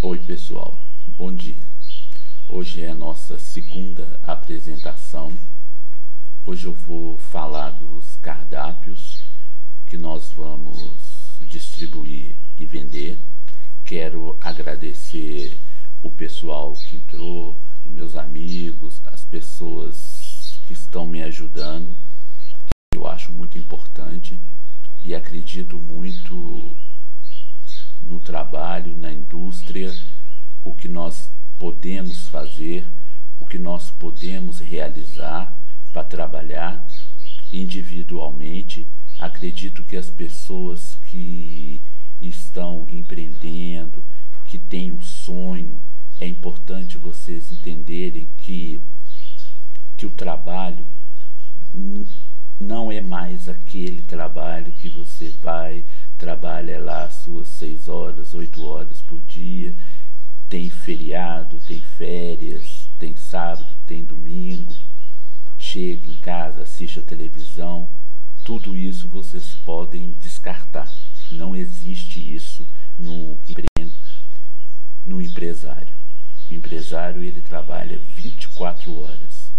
Oi pessoal, bom dia. Hoje é a nossa segunda apresentação. Hoje eu vou falar dos cardápios que nós vamos distribuir e vender. Quero agradecer o pessoal que entrou, os meus amigos, as pessoas que estão me ajudando. Eu acho muito importante e acredito muito no trabalho, na indústria, o que nós podemos fazer, o que nós podemos realizar para trabalhar individualmente. Acredito que as pessoas que estão empreendendo, que têm um sonho, é importante vocês entenderem que o trabalho não é mais aquele trabalho que você trabalha lá as suas 6 horas, 8 horas por dia, tem feriado, tem férias, tem sábado, tem domingo, chega em casa, assiste a televisão, tudo isso vocês podem descartar. Não existe isso no empresário. O empresário, ele trabalha 24 horas,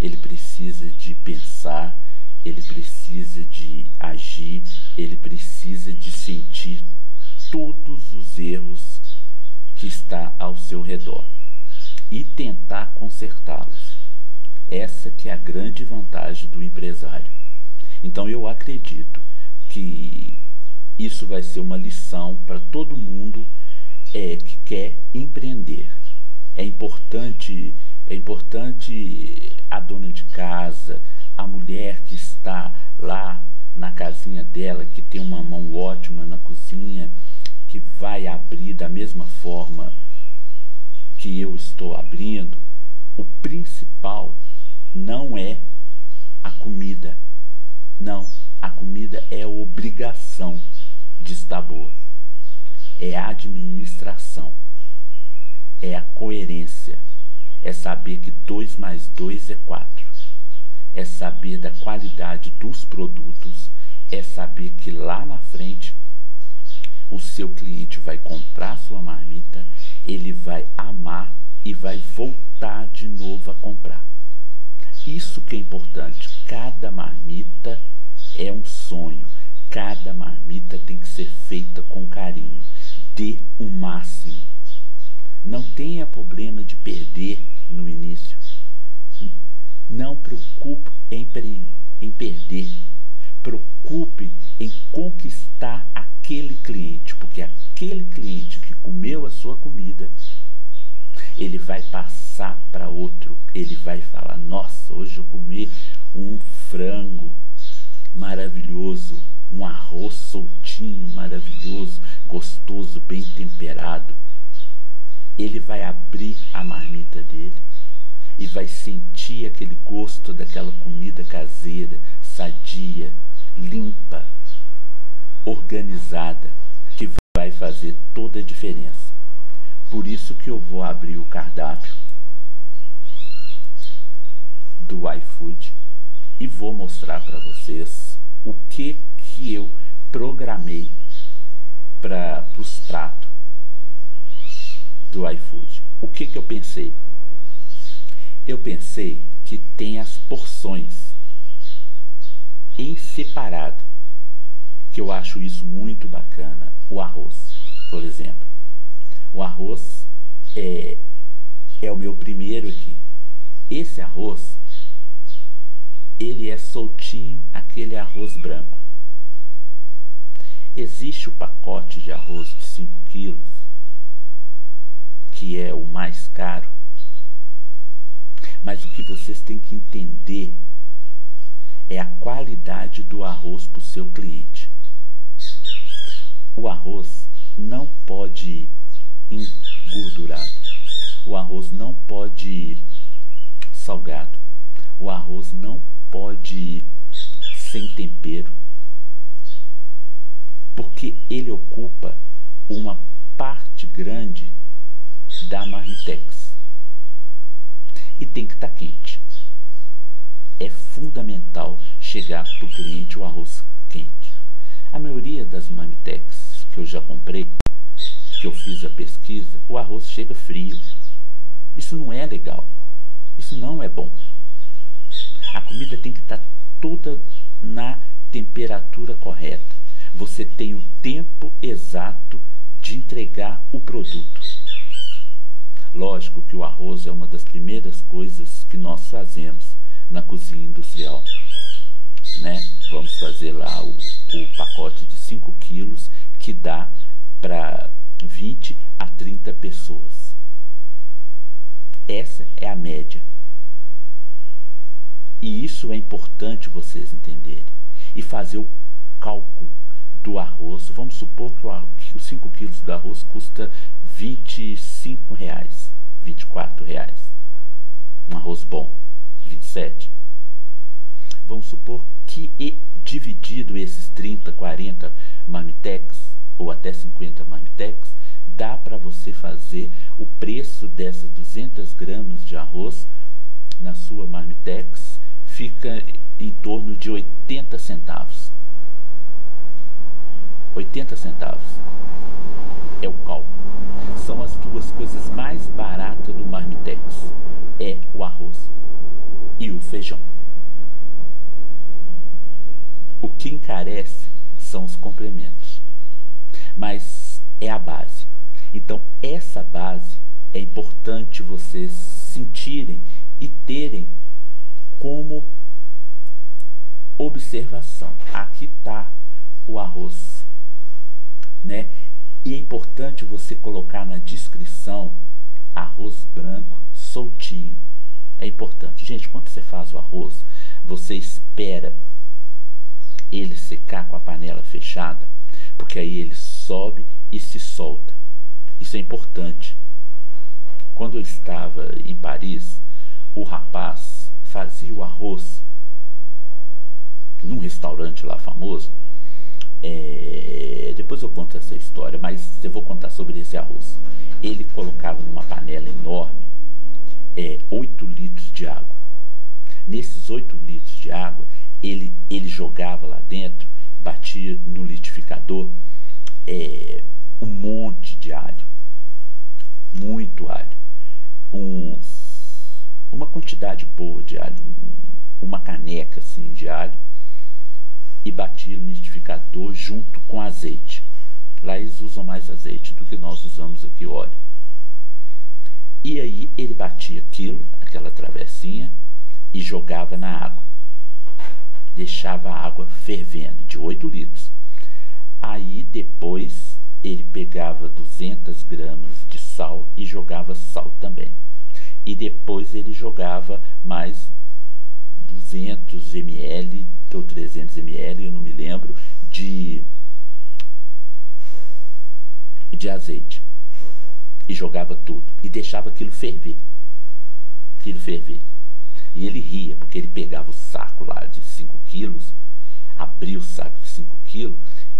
ele precisa de pensar, ele precisa de agir, ele precisa de sentir todos os erros que está ao seu redor e tentar consertá-los. Essa que é a grande vantagem do empresário. Então eu acredito que isso vai ser uma lição para todo mundo que quer empreender. É importante a dona de casa, a mulher que está lá na casinha dela, que tem uma mão ótima na cozinha, que vai abrir da mesma forma que eu estou abrindo. O principal não é a comida. Não, a comida é a obrigação de estar boa. É a administração. É a coerência. É saber que 2 mais 2 é 4. É saber da qualidade dos produtos, é saber que lá na frente o seu cliente vai comprar sua marmita, ele vai amar e vai voltar de novo a comprar. Isso que é importante. Cada marmita é um sonho, cada marmita tem que ser feita com carinho. Dê o máximo. Não tenha problema de perder no início. Não preocupe em perder, preocupe em conquistar aquele cliente, porque aquele cliente que comeu a sua comida, ele vai passar para outro, ele vai falar: nossa, hoje eu comi um frango maravilhoso, um arroz soltinho maravilhoso, gostoso, bem temperado. Ele vai abrir a marmita dele e vai sentir aquele gosto daquela comida caseira, sadia, limpa, organizada, que vai fazer toda a diferença. Por isso que eu vou abrir o cardápio do iFood e vou mostrar para vocês o que eu programei para os pratos do iFood. O que eu pensei? Eu pensei que tem as porções em separado, que eu acho isso muito bacana. O arroz, por exemplo. O arroz é o meu primeiro aqui. Esse arroz, ele é soltinho, aquele arroz branco. Existe o pacote de arroz de 5 quilos, que é o mais caro. Mas o que vocês têm que entender é a qualidade do arroz para o seu cliente. O arroz não pode ir engordurado. O arroz não pode ir salgado. O arroz não pode ir sem tempero. Porque ele ocupa uma parte grande da marmitex. E tem que estar quente. É fundamental chegar para o cliente o arroz quente. A maioria das marmitex que eu já comprei, que eu fiz a pesquisa, o arroz chega frio. Isso não é legal. Isso não é bom. A comida tem que estar toda na temperatura correta. Você tem o tempo exato de entregar o produto. Lógico que o arroz é uma das primeiras coisas que nós fazemos na cozinha industrial, né? Vamos fazer lá o pacote de 5 quilos que dá para 20 a 30 pessoas. Essa é a média. E isso é importante vocês entenderem. E fazer o cálculo do arroz. Vamos supor que os 5 quilos do arroz custa R$25, R$24. Um arroz bom, 27. Vamos supor que dividido esses 30, 40 marmitex, ou até 50 marmitex, dá para você fazer o preço dessas 200 gramas de arroz na sua marmitex, fica em torno de 80 centavos. 80 centavos é o cálculo. São as duas coisas mais baratas do marmitex. É o arroz e o feijão. O que encarece são os complementos. Mas é a base. Então, essa base é importante vocês sentirem e terem como observação. Aqui está o arroz, né? E é importante você colocar na descrição arroz branco soltinho. É importante. Gente, quando você faz o arroz, você espera ele secar com a panela fechada, porque aí ele sobe e se solta. Isso é importante. Quando eu estava em Paris, o rapaz fazia o arroz num restaurante lá famoso. Depois eu conto essa história, mas eu vou contar sobre esse arroz. Ele colocava numa panela enorme 8 litros de água. Nesses 8 litros de água, ele jogava lá dentro, batia no liquidificador um monte de alho, muito alho, uma quantidade boa de alho, uma caneca assim de alho, e batia no liquidificador junto com azeite. Lá eles usam mais azeite do que nós usamos aqui óleo. E aí ele batia aquela travessinha, e jogava na água. Deixava a água fervendo, de 8 litros. Aí depois ele pegava 200 gramas de sal e jogava sal também. E depois ele jogava mais 200 ml ou 300 ml, eu não me lembro, de azeite. E jogava tudo. E deixava aquilo ferver. E ele ria, porque ele pegava o saco lá de 5 quilos, abria o saco de 5 quilos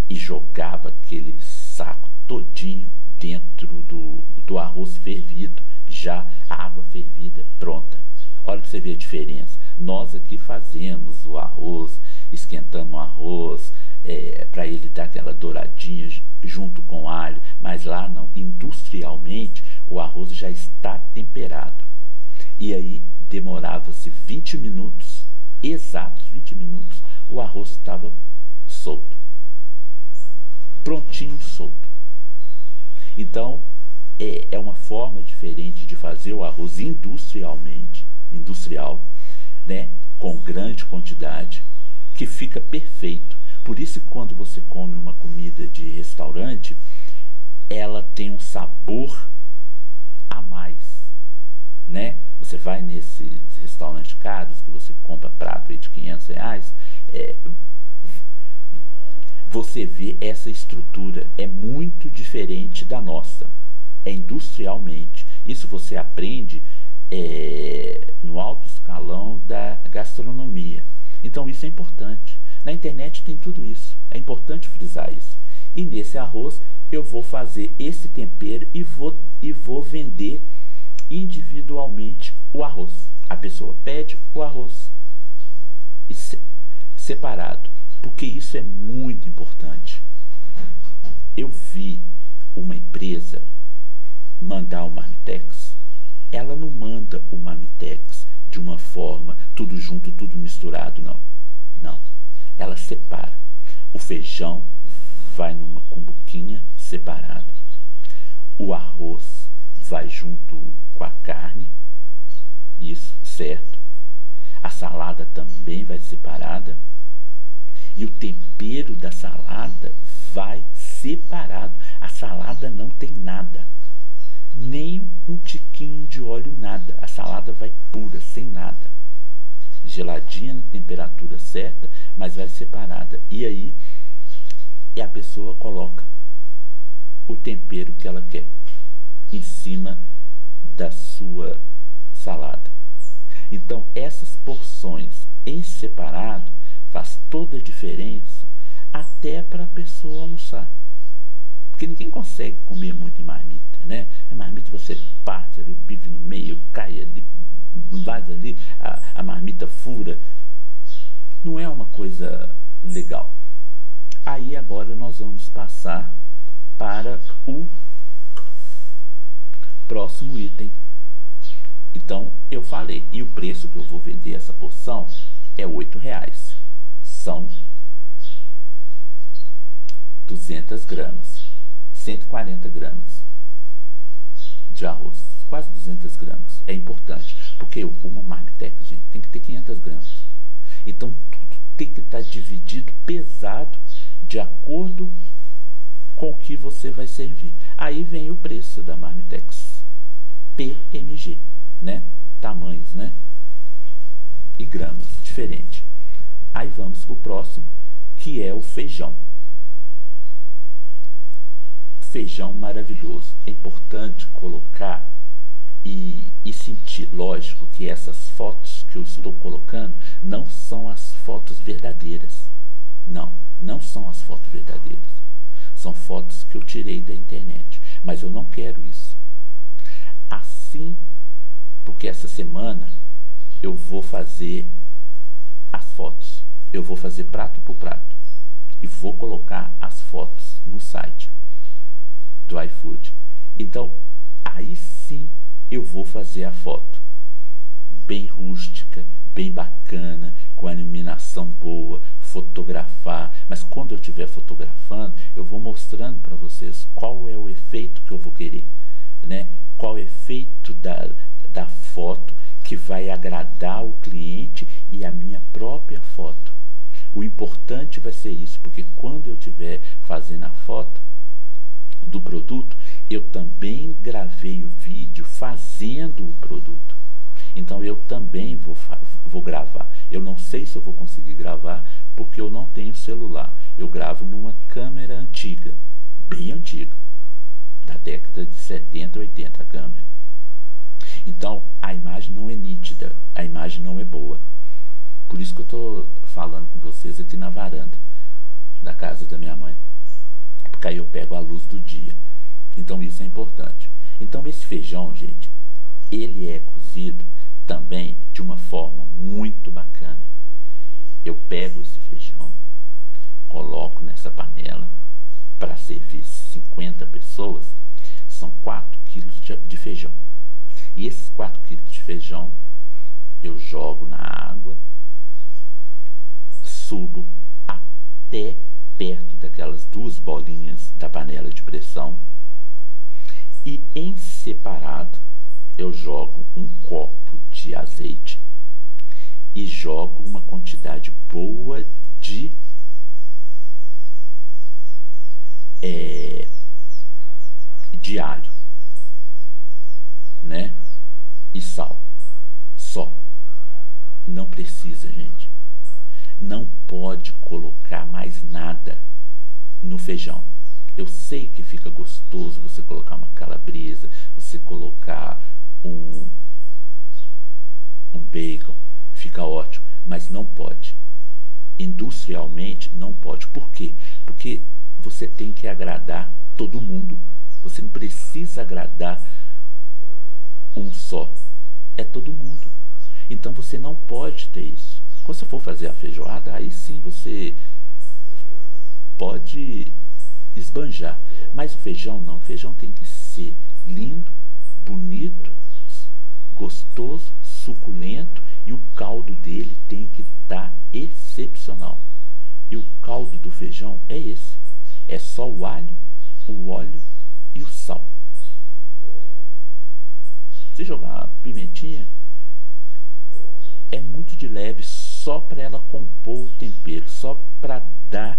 e jogava aquele saco todinho dentro do arroz fervido, já a água fervida pronta. Olha para você ver a diferença. Nós aqui fazemos o arroz, esquentamos o arroz para ele dar aquela douradinha junto com alho, mas lá não. Industrialmente o arroz já está temperado. E aí demorava-se 20 minutos, exatos 20 minutos, o arroz estava solto. Prontinho, solto. Então, é uma forma diferente de fazer o arroz industrial, né, com grande quantidade, que fica perfeito. Por isso que quando você come uma comida de restaurante, ela tem um sabor a mais, né? Você vai nesses restaurantes caros que você compra prato aí de R$500, você vê essa estrutura, é muito diferente da nossa, é industrialmente. Isso você aprende no alto escalão da gastronomia. Então isso é importante. Na internet tem tudo isso, é importante frisar isso. E nesse arroz eu vou fazer esse tempero e vou vender individualmente o arroz. A pessoa pede o arroz separado, porque isso é muito importante. Eu vi uma empresa mandar o marmitex, ela não manda o marmitex de uma forma, tudo junto, tudo misturado, não. Não. Ela separa. O feijão vai numa cumbuquinha separada. O arroz vai junto com a carne, isso, certo? A salada também vai separada. E o tempero da salada vai separado. A salada não tem nada. Nem um tiquinho de óleo, nada. A salada vai pura, sem nada. Geladinha na temperatura certa, mas vai separada. E aí a pessoa coloca o tempero que ela quer em cima da sua salada. Então essas porções em separado faz toda a diferença até para a pessoa almoçar. Porque ninguém consegue comer muito em marmita, né? A marmita você parte ali, o bife no meio, cai ali, vaza ali, a marmita fura. Não é uma coisa legal. Aí agora nós vamos passar para o próximo item. Então eu falei, e o preço que eu vou vender essa porção é R$8. São 200 gramas, 140 gramas de arroz, quase 200 gramas. É importante, porque uma marmitex, gente, tem que ter 500 gramas. Então tudo tem que estar dividido, pesado, de acordo com o que você vai servir. Aí vem o preço da marmitex PMG, né? Tamanhos, né? E gramas, diferente. Aí vamos para o próximo, que é o feijão. Feijão maravilhoso. É importante colocar e sentir, lógico, que essas fotos que eu estou colocando não são as fotos verdadeiras. Não são as fotos verdadeiras. São fotos que eu tirei da internet. Mas eu não quero isso. Assim, porque essa semana eu vou fazer as fotos. Eu vou fazer prato por prato. E vou colocar as fotos no site do iFood. Então, aí sim eu vou fazer a foto. Bem rústica, bem bacana, com a iluminação boa, fotografar. Mas quando eu estiver fotografando, eu vou mostrando para vocês qual é o efeito que eu vou querer, né? Qual é o efeito da foto que vai agradar o cliente e a minha própria foto. O importante vai ser isso, porque quando eu estiver fazendo a foto do produto, eu também gravei o vídeo fazendo o produto. Então eu também vou gravar. Eu não sei se eu vou conseguir gravar, porque eu não tenho celular. Eu gravo numa câmera antiga, bem antiga, da década de 70, 80 a câmera. Então a imagem não é nítida, a imagem não é boa. Por isso que eu estou falando com vocês aqui na varanda da casa da minha mãe, porque aí eu pego a luz do dia. Então isso é importante. Então esse feijão, gente, ele é cozido também de uma forma muito bacana. Eu pego esse feijão, coloco nessa panela para servir 50 pessoas, são 4 quilos de feijão. E esses 4 quilos de feijão eu jogo na água, subo até perto daquelas 2 bolinhas da panela de pressão e em separado eu jogo um copo de azeite e jogo uma quantidade boa de alho, né? E sal. Só. Não precisa, gente. Não pode colocar mais nada no feijão. Eu sei que fica gostoso você colocar uma calabresa, você colocar um bacon, fica ótimo, mas não pode. Industrialmente não pode. Por quê? Porque você tem que agradar todo mundo. Você não precisa agradar um só. É todo mundo. Então você não pode ter isso. Quando você for fazer a feijoada, aí sim você pode esbanjar. Mas o feijão não. O feijão tem que ser lindo, bonito, gostoso, suculento, e o caldo dele tem que estar excepcional. E o caldo do feijão é esse. É só o alho, o óleo e o sal. Se jogar uma pimentinha, é muito de leve, só para ela compor o tempero, só para dar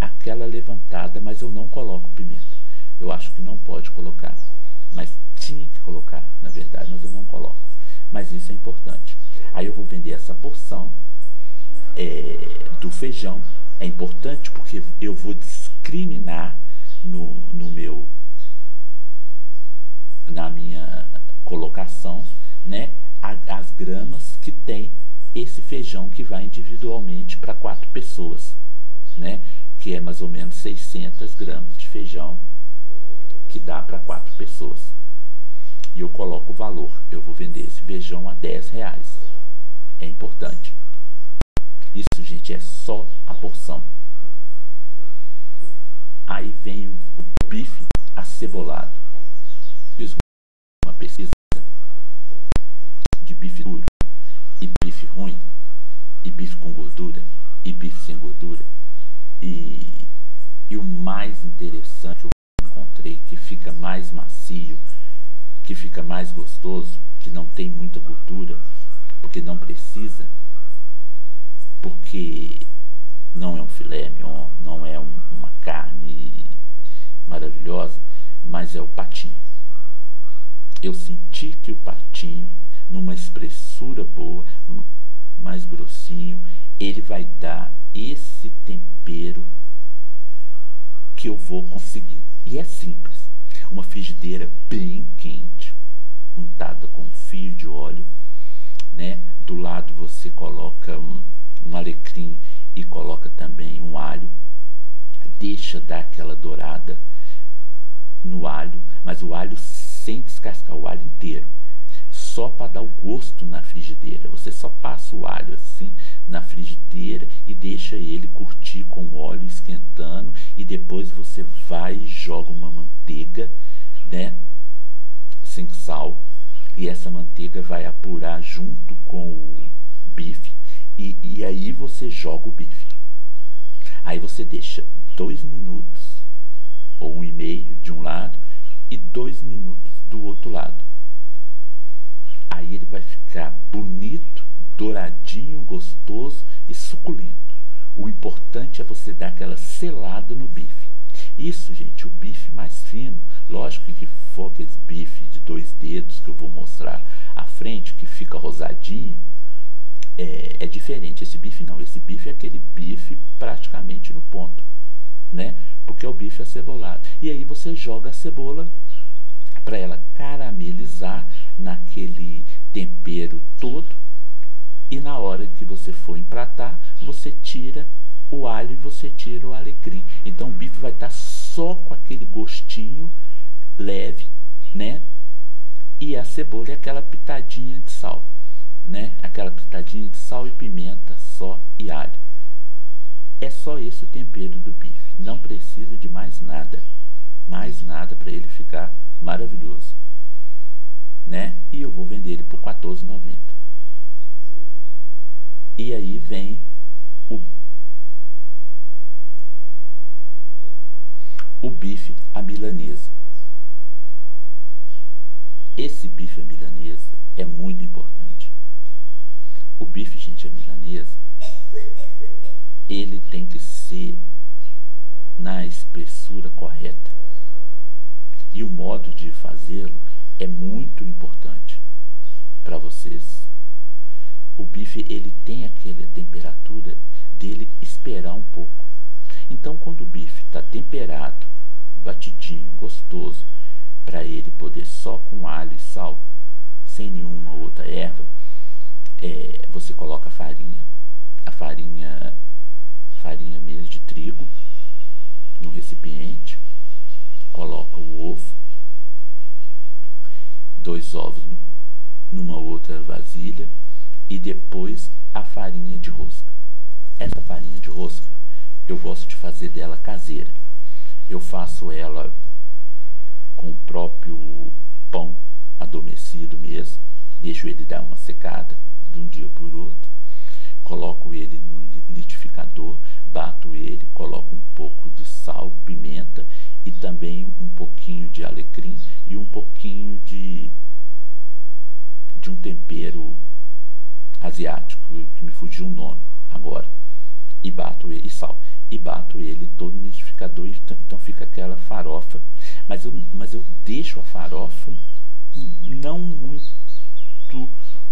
aquela levantada, mas eu não coloco pimenta. Eu acho que não pode colocar, mas tinha que colocar, na verdade, mas eu não coloco. Mas isso é importante. Aí eu vou vender essa porção do feijão. É importante porque eu vou discriminar na minha colocação, né, as gramas que tem esse feijão que vai individualmente para 4 pessoas, né, que é mais ou menos 600 gramas de feijão que dá para 4 pessoas. E eu coloco o valor. Eu vou vender esse feijão a R$10. É importante. Isso, gente, é só a porção. Aí vem o bife acebolado. Fiz uma pesquisa de bife duro e bife ruim, e bife com gordura e bife sem gordura. E o mais interessante, eu encontrei que fica mais macio, que fica mais gostoso, que não tem muita gordura, porque não precisa, porque não é um filé mignon, não é uma carne maravilhosa, mas é o patinho. Eu senti que o patinho, numa espessura boa, mais grossinho, ele vai dar esse tempero que eu vou conseguir. E é simples. Uma frigideira bem quente, untada com um fio de óleo, né? Do lado você coloca um alecrim e coloca também um alho. Deixa dar aquela dourada no alho, mas o alho sem descascar, o alho inteiro, só para dar o gosto na frigideira. Você só passa o alho assim na frigideira e deixa ele curtir com o óleo esquentando, e depois você vai e joga uma manteiga, né, sem sal, e essa manteiga vai apurar junto com o bife, e aí você joga o bife. Aí você deixa 2 minutos ou 1,5 de um lado e 2 minutos do outro lado. Aí ele vai ficar bonito, douradinho, gostoso e suculento. O importante é você dar aquela selada no bife. Isso, gente, o bife mais fino. Lógico que for aqueles bife de 2 dedos que eu vou mostrar à frente, que fica rosadinho, é diferente. Esse bife não, esse bife é aquele bife praticamente no ponto, né? Porque é o bife acebolado. E aí você joga a cebola para ela caramelizar naquele tempero todo, e na hora que você for empratar, você tira o alho e você tira o alecrim. Então o bife vai estar só com aquele gostinho leve, né? E a cebola é aquela pitadinha de sal, né? Aquela pitadinha de sal e pimenta só, e alho. É só esse o tempero do bife. Não precisa de mais nada para ele ficar maravilhoso, né? E eu vou vender ele por R$14,90. E aí vem o bife à milanesa. Esse bife à milanesa é muito importante. O bife, gente, à milanesa, ele tem que ser na espessura correta. E o modo de fazê-lo é muito importante para vocês. O bife, ele tem aquela temperatura dele esperar um pouco. Então, quando o bife está temperado, batidinho, gostoso, para ele poder só com alho e sal, sem nenhuma outra erva, você coloca a farinha mesmo de trigo, no recipiente, coloca o ovo, 2 ovos numa outra vasilha, e depois a farinha de rosca. Essa farinha de rosca, eu gosto de fazer dela caseira. Eu faço ela com o próprio pão adormecido mesmo, deixo ele dar uma secada de um dia por outro, coloco ele no liquidificador, bato ele, coloco um pouco de sal, pimenta e também um pouquinho de alecrim e um pouquinho de um tempero asiático, que me fugiu o nome agora, e bato ele, e sal, e bato ele todo no liquidificador, então fica aquela farofa, mas eu deixo a farofa não muito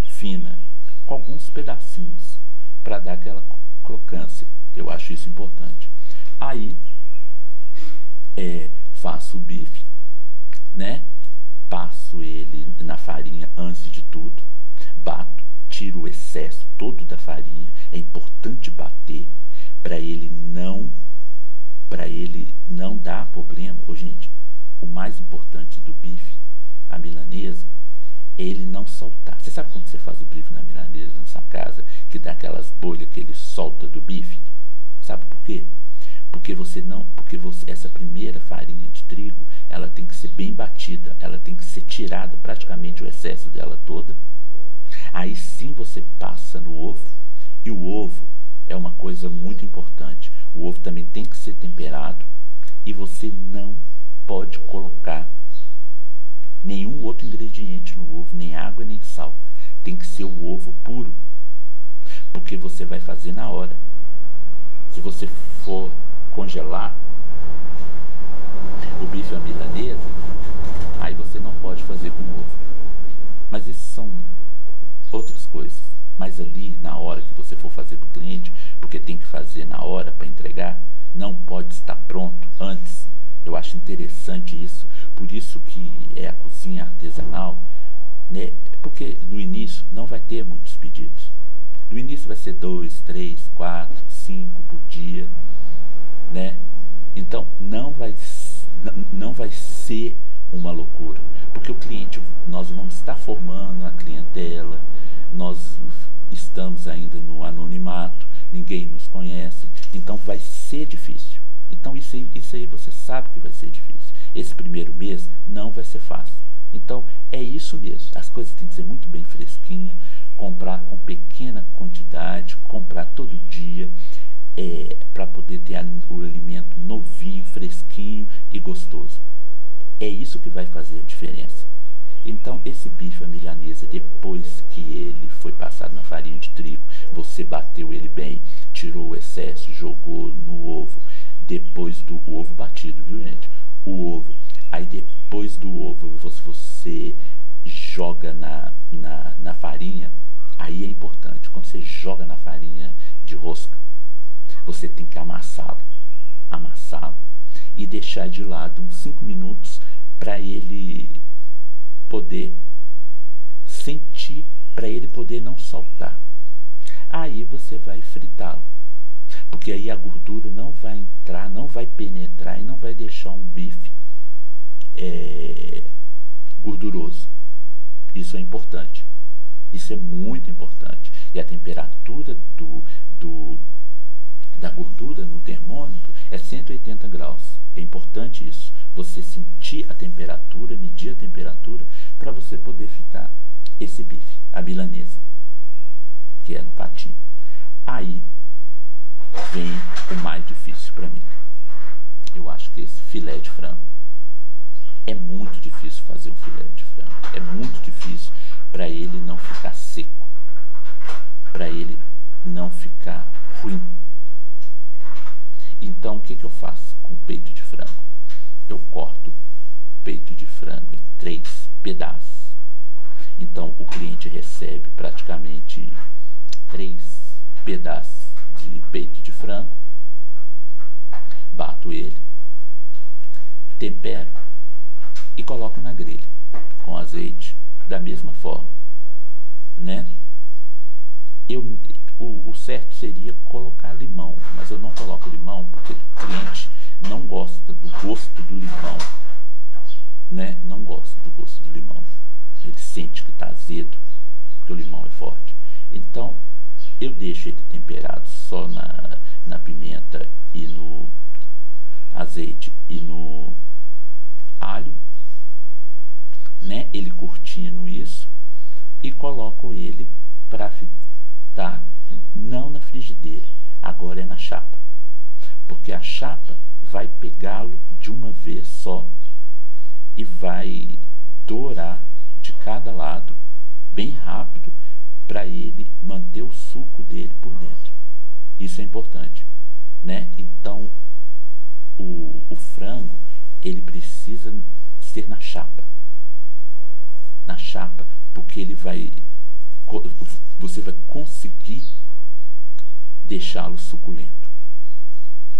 fina, com alguns pedacinhos, para dar aquela crocância. Eu acho isso importante. Aí faço o bife, né? Passo ele na farinha antes de tudo, bato, tiro o excesso todo da farinha. É importante bater para ele não dar problema. Gente, o mais importante do bife, a milanesa, é ele não soltar. Você sabe quando você faz o bife na milanesa na sua casa, que dá aquelas bolhas que ele solta do bife? Sabe por quê? Porque essa primeira farinha de trigo, ela tem que ser bem batida, ela tem que ser tirada praticamente o excesso dela toda. Aí sim você passa no ovo, e o ovo é uma coisa muito importante. O ovo também tem que ser temperado, e você não pode colocar nenhum outro ingrediente no ovo, nem água nem sal. Tem que ser o ovo puro, porque você vai fazer na hora. Se você for congelar o bife à milanesa, aí você não pode fazer com ovo. Mas isso são outras coisas. Mas ali, na hora que você for fazer para o cliente, porque tem que fazer na hora para entregar, não pode estar pronto antes. Eu acho interessante isso. Por isso que é a cozinha artesanal, né? Porque no início não vai ter muitos pedidos. No início vai ser 2, 3, 4, 5 por dia, né? Então não vai ser uma loucura, porque o cliente, nós vamos estar formando a clientela, nós estamos ainda no anonimato, ninguém nos conhece, então vai ser difícil. Então isso aí você sabe que vai ser difícil. Esse primeiro mês não vai ser fácil. Então é isso mesmo, as coisas têm que ser muito bem fresquinhas, comprar com pequena quantidade, comprar todo dia, para poder ter o alimento novinho, fresquinho e gostoso. É isso que vai fazer a diferença. Então esse bife à milanesa, depois que ele foi passado na farinha de trigo, você bateu ele bem, tirou o excesso, jogou no ovo, depois do ovo batido, viu gente? O ovo, aí depois do ovo você joga na farinha. Aí é importante, quando você joga na farinha de rosca, você tem que amassá-lo e deixar de lado uns 5 minutos para ele poder sentir, para ele poder não soltar. Aí você vai fritá-lo, porque aí a gordura não vai entrar, não vai penetrar e não vai deixar um bife gorduroso. Isso é importante. Isso é muito importante. E a temperatura da gordura no termômetro é 180 graus. É importante isso. Você sentir a temperatura, medir a temperatura, para você poder fritar esse bife, a milanesa, que é no patinho. Aí vem o mais difícil para mim. Eu acho que esse filé de frango. É muito difícil fazer um filé de frango. É muito difícil para ele não ficar seco, para ele não ficar ruim. Então o que eu faço com o peito de frango? Eu corto o peito de frango em 3 pedaços. Então o cliente recebe praticamente 3 pedaços de peito de frango. Bato ele, tempero e coloco na grelha com azeite, da mesma forma, né? O certo seria colocar limão, mas eu não coloco limão porque o cliente não gosta do gosto do limão, né? Não gosta do gosto do limão. Ele sente que está azedo, porque o limão é forte. Então eu deixo ele temperado só na pimenta e no azeite e no alho. né? Ele curtindo isso, e coloco ele para fritar, não na frigideira, agora é na chapa, porque a chapa vai pegá-lo de uma vez só e vai dourar de cada lado bem rápido para ele manter o suco dele por dentro. Isso é importante, né? Então o frango ele precisa ser na chapa, porque você vai conseguir deixá-lo suculento.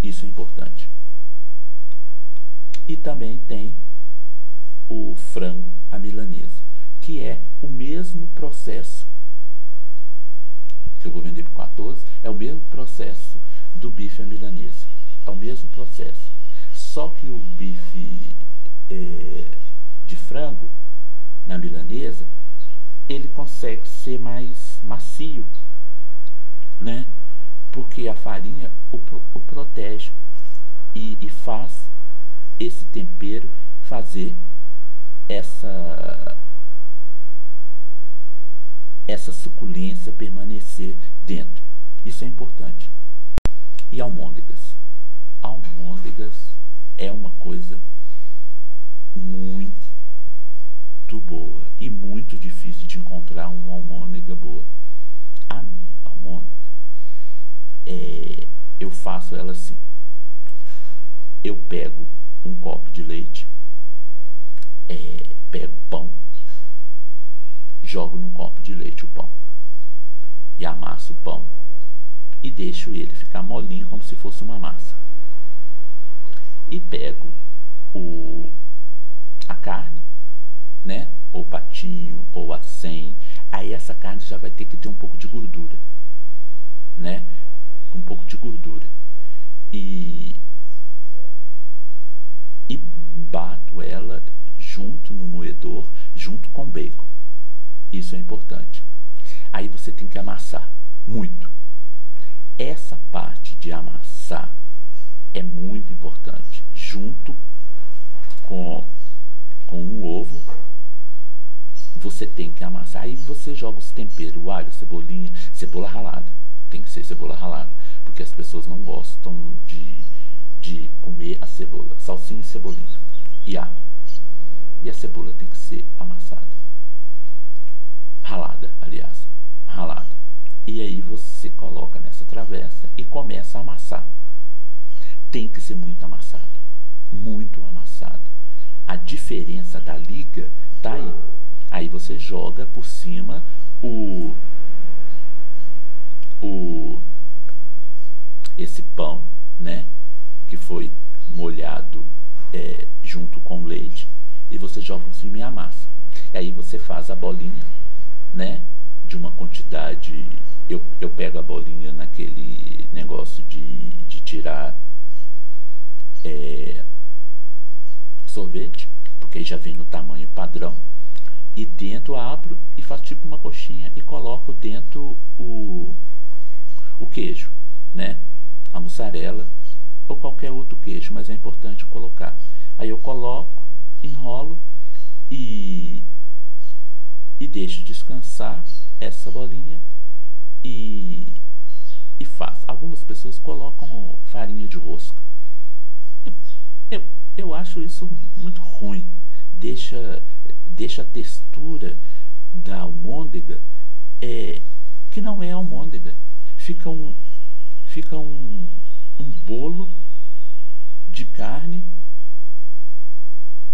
Isso é importante. E também tem o frango à milanesa, que é o mesmo processo que eu vou vender por 14, é o mesmo processo do bife à milanesa. É o mesmo processo. Só que o bife de frango na milanesa, ele consegue ser mais macio, né? Porque a farinha o protege e faz esse tempero fazer essa suculência permanecer dentro. Isso é importante. E almôndegas? Almôndegas é uma coisa muito boa e muito difícil de encontrar uma almôndega boa. A minha almôndega, eu faço ela assim. Eu pego um copo de leite, pego pão, jogo num copo de leite o pão e amasso o pão e deixo ele ficar molinho como se fosse uma massa. E pego a carne, né? Ou patinho, ou acém. Aí essa carne já vai ter que ter um pouco de gordura, né? Um pouco de gordura. E bato ela junto no moedor, junto com bacon. Isso é importante. Aí você tem que amassar muito. Essa parte de amassar é muito importante, junto com um ovo. Você tem que amassar. Aí você joga os temperos, o alho, cebolinha, cebola ralada. Tem que ser cebola ralada, porque as pessoas não gostam de comer a cebola, salsinha e cebolinha e alho. E a cebola tem que ser amassada, ralada, aliás, ralada. E aí você coloca nessa travessa e começa a amassar. Tem que ser muito amassado, muito amassado. A diferença da liga tá aí. Aí você joga por cima esse pão, né, que foi molhado junto com leite, e você joga por cima e amassa. E aí você faz a bolinha, né, de uma quantidade. Eu pego a bolinha naquele negócio de tirar sorvete, porque já vem no tamanho padrão. E dentro abro e faço tipo uma coxinha e coloco dentro o queijo, né? A mussarela ou qualquer outro queijo, mas é importante colocar. Aí eu coloco, enrolo e deixo descansar essa bolinha e faço. Algumas pessoas colocam farinha de rosca. Eu acho isso muito ruim. Deixa a textura da almôndega que não é almôndega. Fica um bolo de carne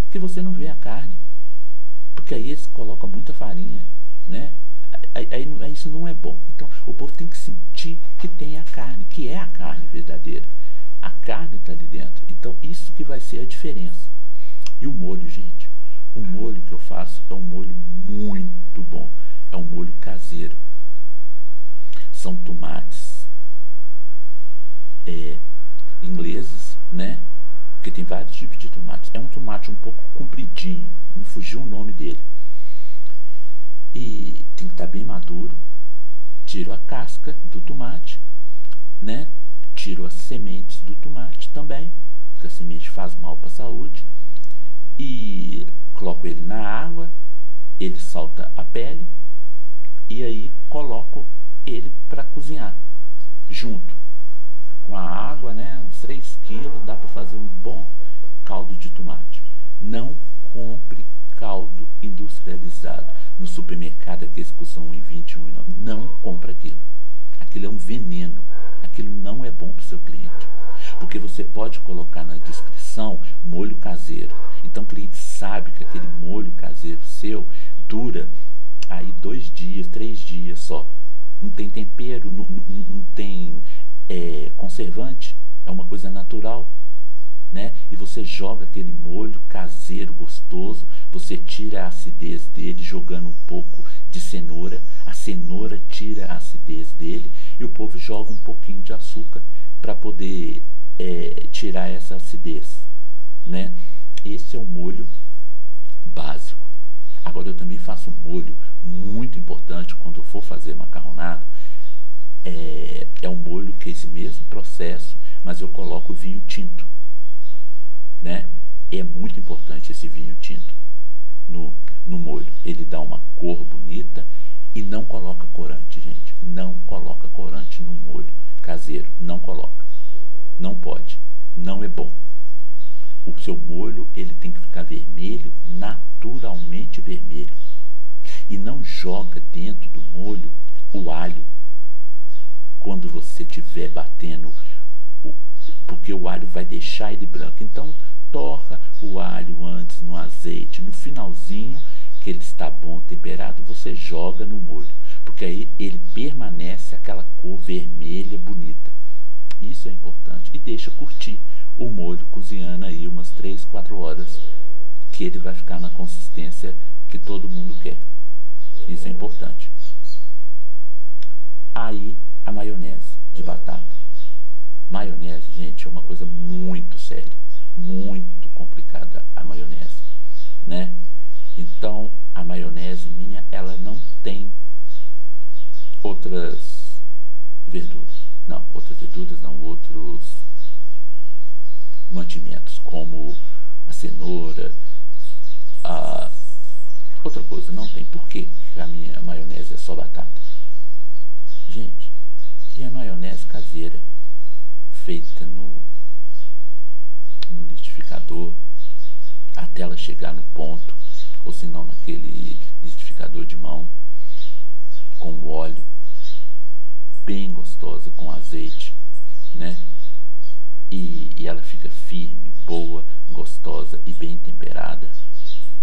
que você não vê a carne, porque aí eles colocam muita farinha, né? Aí isso não é bom. Então o povo tem que sentir que tem a carne, que é a carne verdadeira. A carne está ali dentro. Então isso que vai ser a diferença. E o molho, gente, o molho que eu faço é um molho muito bom. É um molho caseiro. São tomates ingleses, né? Porque tem vários tipos de tomates. É um tomate um pouco compridinho, me fugiu o nome dele. E tem que estar bem maduro. Tiro a casca do tomate, né? Tiro as sementes do tomate também, porque a semente faz mal para a saúde. E coloco ele na água, ele solta a pele e aí coloco ele para cozinhar junto com a água, né? Uns 3 quilos, dá para fazer um bom caldo de tomate. Não compre caldo industrializado no supermercado, aqueles que custam R$1,20, R$1,09. Não compra aquilo. Aquilo é um veneno. Aquilo não é bom para o seu cliente. Porque você pode colocar na descrição molho caseiro. Então o cliente sabe que aquele molho caseiro seu dura aí 2 dias, 3 dias só. Não tem tempero, não tem conservante. É uma coisa natural. Né? E você joga aquele molho caseiro gostoso, você tira a acidez dele jogando um pouco de cenoura, a cenoura tira a acidez dele e o povo joga um pouquinho de açúcar para poder tirar essa acidez, né? Esse é o molho básico. Agora eu também faço um molho muito importante quando eu for fazer macarronada, é um molho que é esse mesmo processo, mas eu coloco vinho tinto. Né? É muito importante esse vinho tinto no molho. Ele dá uma cor bonita e não coloca corante, gente. Não coloca corante no molho caseiro. Não coloca. Não pode. Não é bom. O seu molho ele tem que ficar vermelho, naturalmente vermelho. E não joga dentro do molho o alho quando você estiver batendo, porque o alho vai deixar ele branco. Então torra o alho antes no azeite, no finalzinho que ele está bom temperado, você joga no molho, porque aí ele permanece aquela cor vermelha bonita. Isso é importante. E deixa curtir o molho cozinhando aí umas 3, 4 horas, que ele vai ficar na consistência que todo mundo quer. Isso é importante. Aí a maionese de batata. Maionese, gente, é uma coisa muito séria, muito complicada a maionese, né? Então a maionese minha, ela não tem outras verduras, outros mantimentos como a cenoura, outra coisa não tem. Por que a minha maionese é só batata? Gente, e a maionese caseira feita no liquidificador até ela chegar no ponto, ou se não naquele liquidificador de mão, com óleo, bem gostosa, com azeite, né? E ela fica firme, boa, gostosa e bem temperada.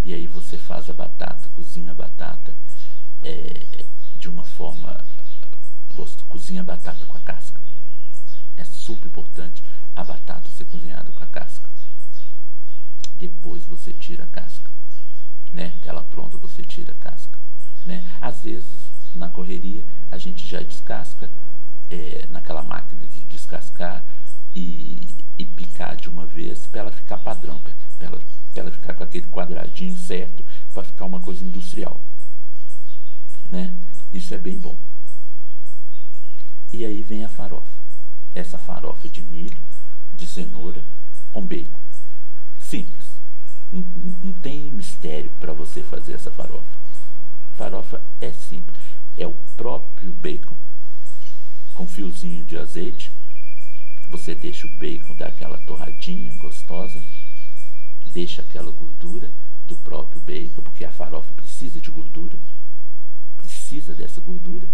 E aí você faz a batata, cozinha a batata de uma forma, cozinha a batata com a casca. É super importante a batata ser cozinhada com a casca. Depois você tira a casca, né? Ela pronta, você tira a casca, né? Às vezes, na correria, a gente já descasca naquela máquina de descascar e picar de uma vez para ela ficar padrão, para ela ficar com aquele quadradinho certo, para ficar uma coisa industrial, né? Isso é bem bom. E aí vem a farofa. Essa farofa de milho, de cenoura, com bacon. Simples. Não tem mistério para você fazer essa farofa. Farofa é simples. É o próprio bacon com fiozinho de azeite. Você deixa o bacon dar aquela torradinha gostosa. Deixa aquela gordura do próprio bacon, porque a farofa precisa de gordura. Precisa dessa gordura,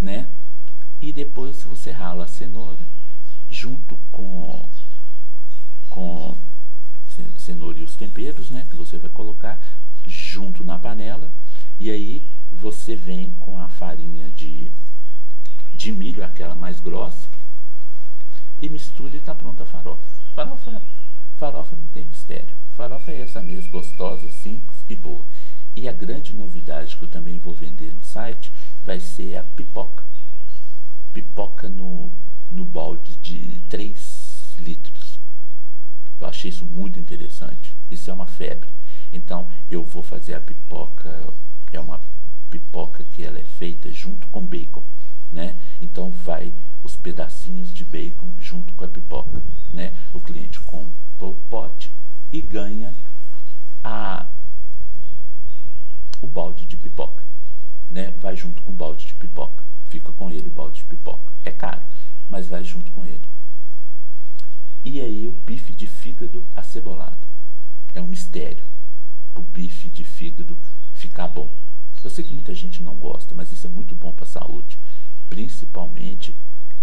né? E depois você rala a cenoura junto com cenoura e os temperos, né, que você vai colocar junto na panela. E aí você vem com a farinha de milho, aquela mais grossa, e mistura e está pronta a farofa. Farofa não tem mistério. Farofa é essa mesmo, gostosa, simples e boa. E a grande novidade que eu também vou vender no site vai ser a pipoca. Pipoca no balde de 3 litros. Eu achei isso muito interessante. Isso é uma febre. Então eu vou fazer a pipoca. É uma pipoca que ela é feita junto com bacon, né? Então vai os pedacinhos de bacon junto com a pipoca, né? O cliente compra o pote e ganha a balde de pipoca, né? Vai junto com o balde de pipoca. Fica com ele o balde de pipoca. É caro, mas vai junto com ele. E aí o bife de fígado acebolado. É um mistério o bife de fígado ficar bom. Eu sei que muita gente não gosta, mas isso é muito bom para a saúde, principalmente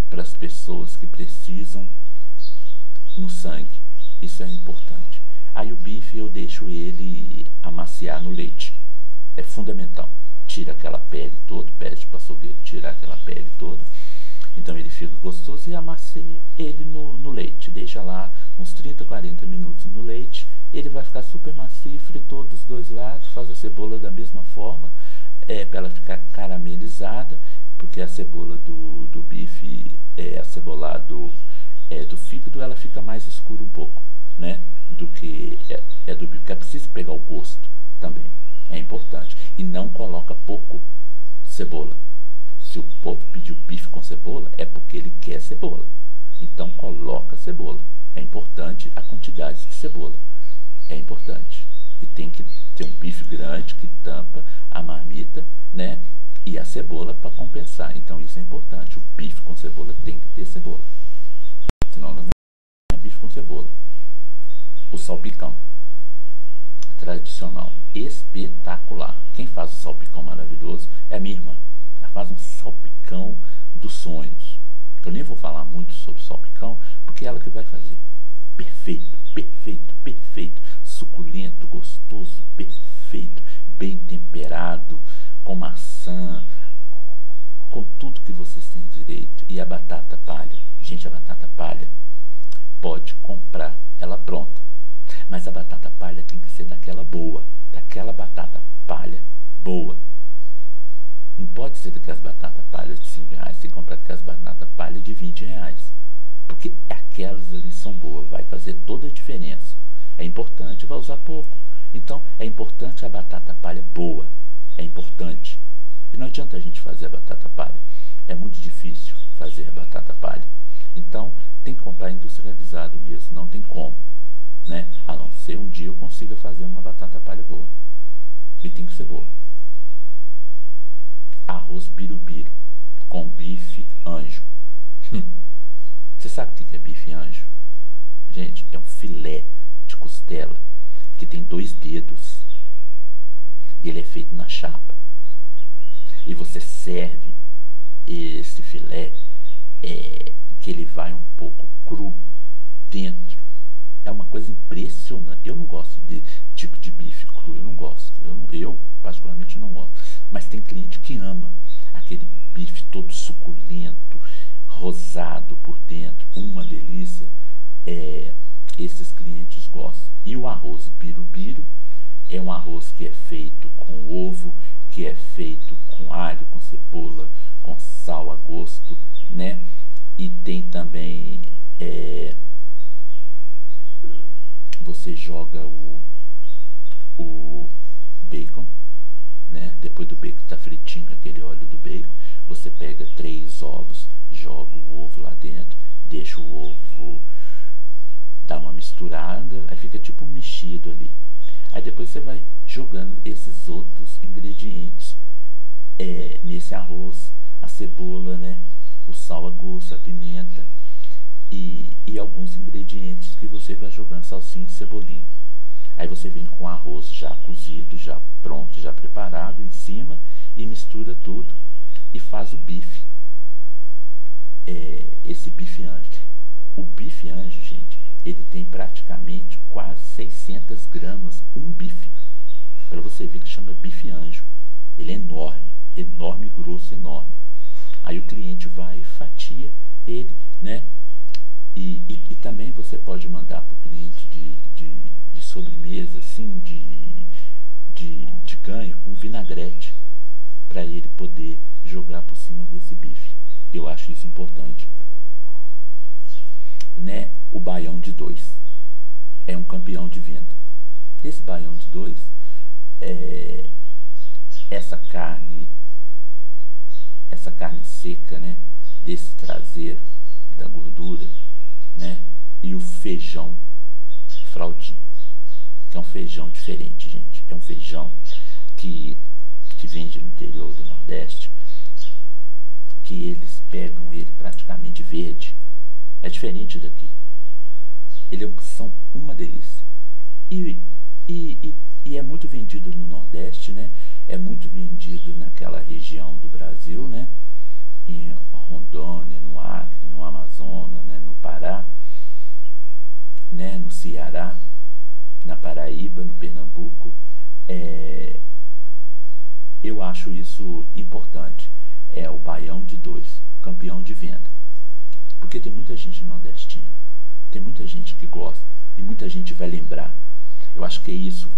para as pessoas que precisam no sangue. Isso é importante. Aí o bife eu deixo ele amaciar no leite. É fundamental. Tira aquela pele toda, pede para o açougueiro tirar aquela pele toda. Então ele fica gostoso e amacia ele no leite. Deixa lá uns 30, 40 minutos no leite. Ele vai ficar super macio, fritou dos dois lados. Faz a cebola da mesma forma, para ela ficar caramelizada, porque a cebola do bife acebolado do fígado, ela fica mais escura um pouco, né? Do que do bife, porque ela precisa pegar o gosto também. É importante. E não coloca pouco cebola. Se o povo pediu bife com cebola, é porque ele quer cebola. Então coloca cebola. É importante a quantidade de cebola. É importante. E tem que ter um bife grande que tampa a marmita, né? E a cebola para compensar. Então isso é importante. O bife com cebola tem que ter cebola. Senão não é bife com cebola. O salpicão tradicional, espetacular. Quem faz o salpicão maravilhoso é a minha irmã. Ela faz um salpicão dos sonhos. Eu nem vou falar muito sobre salpicão, porque é ela que vai fazer. Perfeito, perfeito, perfeito. Suculento, gostoso, perfeito. Bem temperado, com maçã, com tudo que vocês têm direito. E a batata palha. Gente, a batata palha pode comprar ela pronta. Mas a batata palha tem que ser daquela boa. Daquela batata palha boa. Não pode ser daquelas batatas palhas de R$5. Tem que comprar daquelas batatas palha de R$20. Porque aquelas ali são boas. Vai fazer toda a diferença. É importante, vai usar pouco. Então é importante a batata palha boa. É importante. E não adianta a gente fazer a batata palha. É muito difícil fazer a batata palha. Então tem que comprar industrializado mesmo. Não tem como. Né? A não ser um dia eu consiga fazer uma batata palha boa. E tem que ser boa. Arroz birubiru com bife anjo. Você sabe o que é bife anjo? Gente, é um filé de costela que tem 2 dedos. E ele é feito na chapa. E você serve esse filé que ele vai um pouco cru dentro. É uma coisa impressionante. Eu não gosto de tipo de bife cru. Eu não gosto. Eu particularmente não gosto. Mas tem cliente que ama aquele bife todo suculento, rosado por dentro. Uma delícia. Esses clientes gostam. E o arroz birubiru é um arroz que é feito com ovo, que é feito com alho, com cebola, com sal a gosto, né? E tem também... você joga o bacon, né? Depois do bacon tá fritinho com aquele óleo do bacon, você pega 3 ovos, joga o ovo lá dentro, deixa o ovo dar uma misturada, aí fica tipo um mexido ali. Aí depois você vai jogando esses outros ingredientes nesse arroz, a cebola, né? O sal a gosto, a pimenta. E alguns ingredientes que você vai jogando, salsinha e cebolinha. Aí você vem com o arroz já cozido, já pronto, já preparado em cima, e mistura tudo e faz o bife. Esse bife anjo. O bife anjo, gente, ele tem praticamente quase 600 gramas, um bife. Para você ver que chama bife anjo. Ele é enorme, enorme, grosso, enorme. Aí o cliente vai e fatia ele, né? E também você pode mandar para o cliente de sobremesa, assim, de ganho, um vinagrete, para ele poder jogar por cima desse bife. Eu acho isso importante. Né? O baião de 2 é um campeão de venda. Esse baião de 2, essa carne seca, né? Desse traseiro, da gordura, né? E o feijão fraldinho, que é um feijão diferente, gente. É um feijão que que vende no interior do Nordeste, que eles pegam ele praticamente verde. É diferente daqui. São uma delícia. E é muito vendido no Nordeste, né? É muito vendido naquela região do Brasil, né? Em Rondônia, no Acre, no Amazonas, né? No Pará, né? No Ceará, na Paraíba, no Pernambuco. Eu acho isso importante. É o baião de 2, campeão de venda. Porque tem muita gente nordestina, tem muita gente que gosta e muita gente vai lembrar. Eu acho que é isso,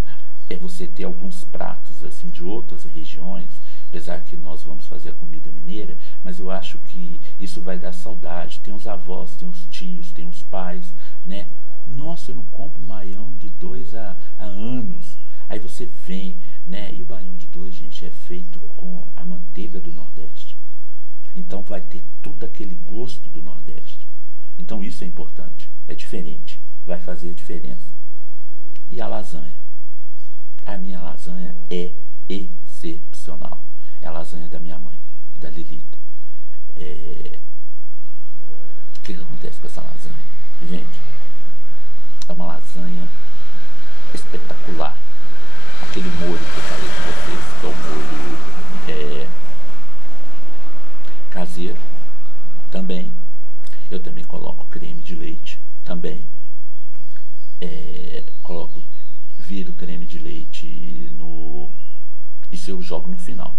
é você ter alguns pratos assim de outras regiões, apesar que nós vamos fazer a comida mineira, mas eu acho que isso vai dar saudade. Tem os avós, tem os tios, tem os pais, né? Nossa, eu não compro baião de 2 há anos. Aí você vem, né? E o baião de 2, gente, é feito com a manteiga do Nordeste. Então vai ter todo aquele gosto do Nordeste. Então isso é importante, é diferente, vai fazer diferença. E a lasanha? A minha lasanha é excepcional. É a lasanha da minha mãe, da Lilita. O que acontece com essa lasanha? Gente, é uma lasanha espetacular. Aquele molho que eu falei com vocês, que é o molho caseiro, também. Eu também coloco creme de leite, também. Viro creme de leite isso eu jogo no final.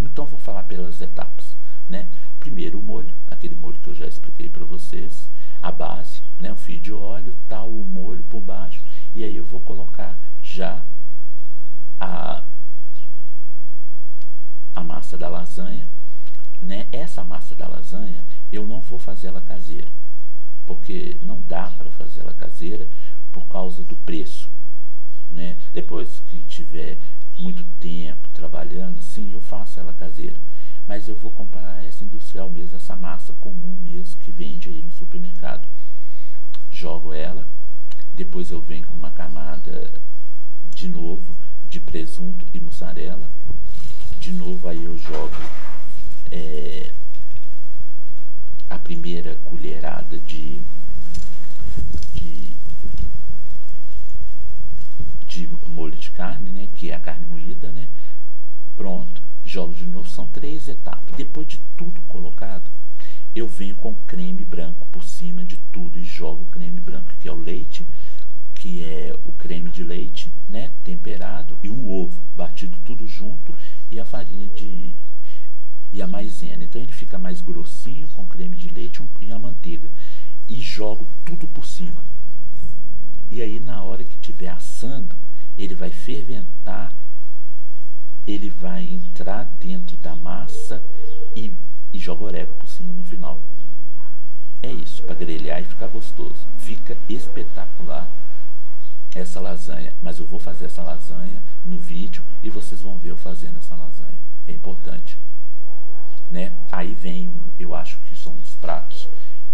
Então vou falar pelas etapas, né? Primeiro o molho, aquele molho que eu já expliquei para vocês, a base, né? Um fio de óleo, tal, o molho por baixo, e aí eu vou colocar já a massa da lasanha, né? Essa massa da lasanha eu não vou fazer ela caseira, porque não dá para fazer ela caseira por causa do preço, né? Depois que tiver muito tempo trabalhando, sim, eu faço ela caseira, mas eu vou comprar essa industrial mesmo, essa massa comum mesmo que vende aí no supermercado. Jogo ela, depois eu venho com uma camada de novo de presunto e mussarela, de novo aí eu jogo a primeira colherada de molho de carne, né, que é a carne moída, né? Pronto, jogo de novo, são 3 etapas. Depois de tudo colocado, eu venho com creme branco por cima de tudo e jogo o creme branco, que é o leite, que é o creme de leite, né, temperado, e um ovo batido tudo junto, e a farinha e a maisena. Então ele fica mais grossinho com creme de leite e a manteiga, e jogo tudo por cima. E aí na hora que estiver assando, ele vai ferventar, ele vai entrar dentro da massa e joga orégano por cima no final. É isso, para grelhar e ficar gostoso. Fica espetacular essa lasanha, mas eu vou fazer essa lasanha no vídeo e vocês vão ver eu fazendo essa lasanha. É importante, né? Aí vem, eu acho que são os pratos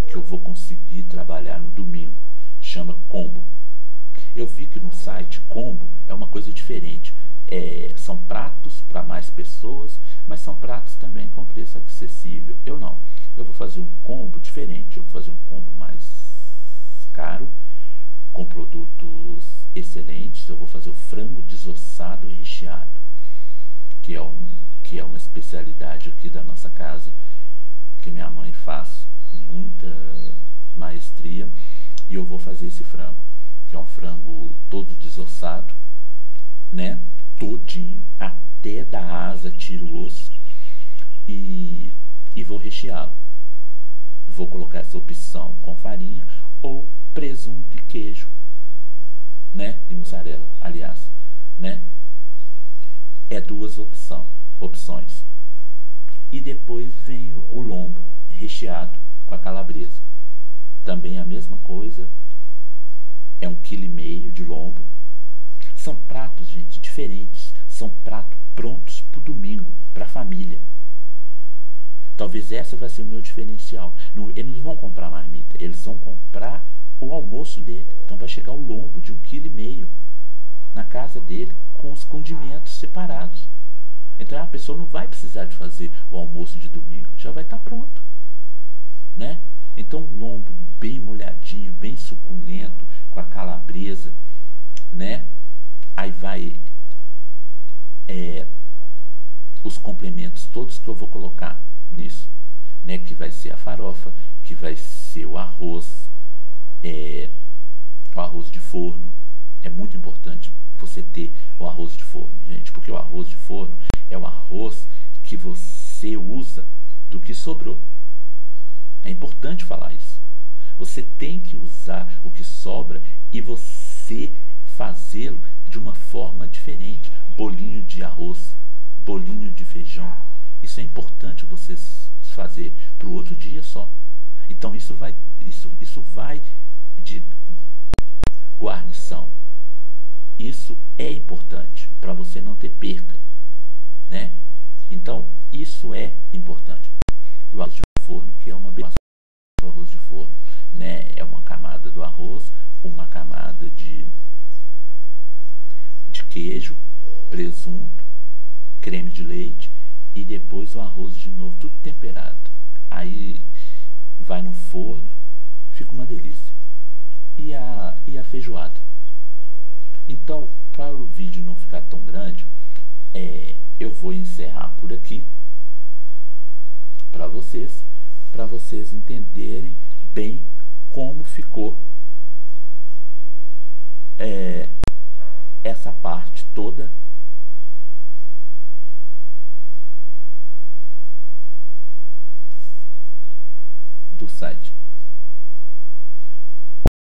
que eu vou conseguir trabalhar no domingo. Chama combo. Eu vi que no site combo é uma coisa diferente. São pratos para mais pessoas, mas são pratos também com preço acessível. Eu não. Eu vou fazer um combo diferente. Eu vou fazer um combo mais caro, com produtos excelentes. Eu vou fazer o frango desossado recheado, que é uma especialidade aqui da nossa casa, que minha mãe faz com muita maestria. E eu vou fazer esse frango, que é um frango todo desossado, né? Todinho, até da asa, tiro o osso, e vou recheá-lo. Vou colocar essa opção com farinha ou presunto e queijo, né? E mussarela, aliás, né? É 2 opções. E depois vem o lombo recheado com a calabresa. Também a mesma coisa. É 1,5 kg de lombo. São pratos, gente, diferentes. São pratos prontos para o domingo, para a família. Talvez essa vai ser o meu diferencial. Eles não vão comprar marmita, eles vão comprar o almoço dele. Então vai chegar o lombo de 1,5 kg na casa dele, com os condimentos separados. Então a pessoa não vai precisar de fazer o almoço de domingo, já vai estar pronto, né? Então um lombo bem molhadinho, bem suculento, com a calabresa, né? Aí vai os complementos todos que eu vou colocar nisso, né? Que vai ser a farofa, que vai ser o arroz de forno. É muito importante você ter o arroz de forno, gente, porque o arroz de forno é o arroz que você usa do que sobrou. É importante falar isso. Você tem que usar o que sobra e você fazê-lo de uma forma diferente. Bolinho de arroz, bolinho de feijão. Isso é importante você fazer para o outro dia só. Então isso vai de guarnição. Isso é importante para você não ter perca, né? Então isso é importante. O arroz de forno, que é uma beleza, o arroz de forno, né? É uma camada do arroz, uma camada de queijo, presunto, creme de leite e depois o arroz de novo, tudo temperado. Aí vai no forno, fica uma delícia. E a feijoada. Então, para o vídeo não ficar tão grande, eu vou encerrar por aqui para vocês entenderem bem como ficou essa parte toda do site.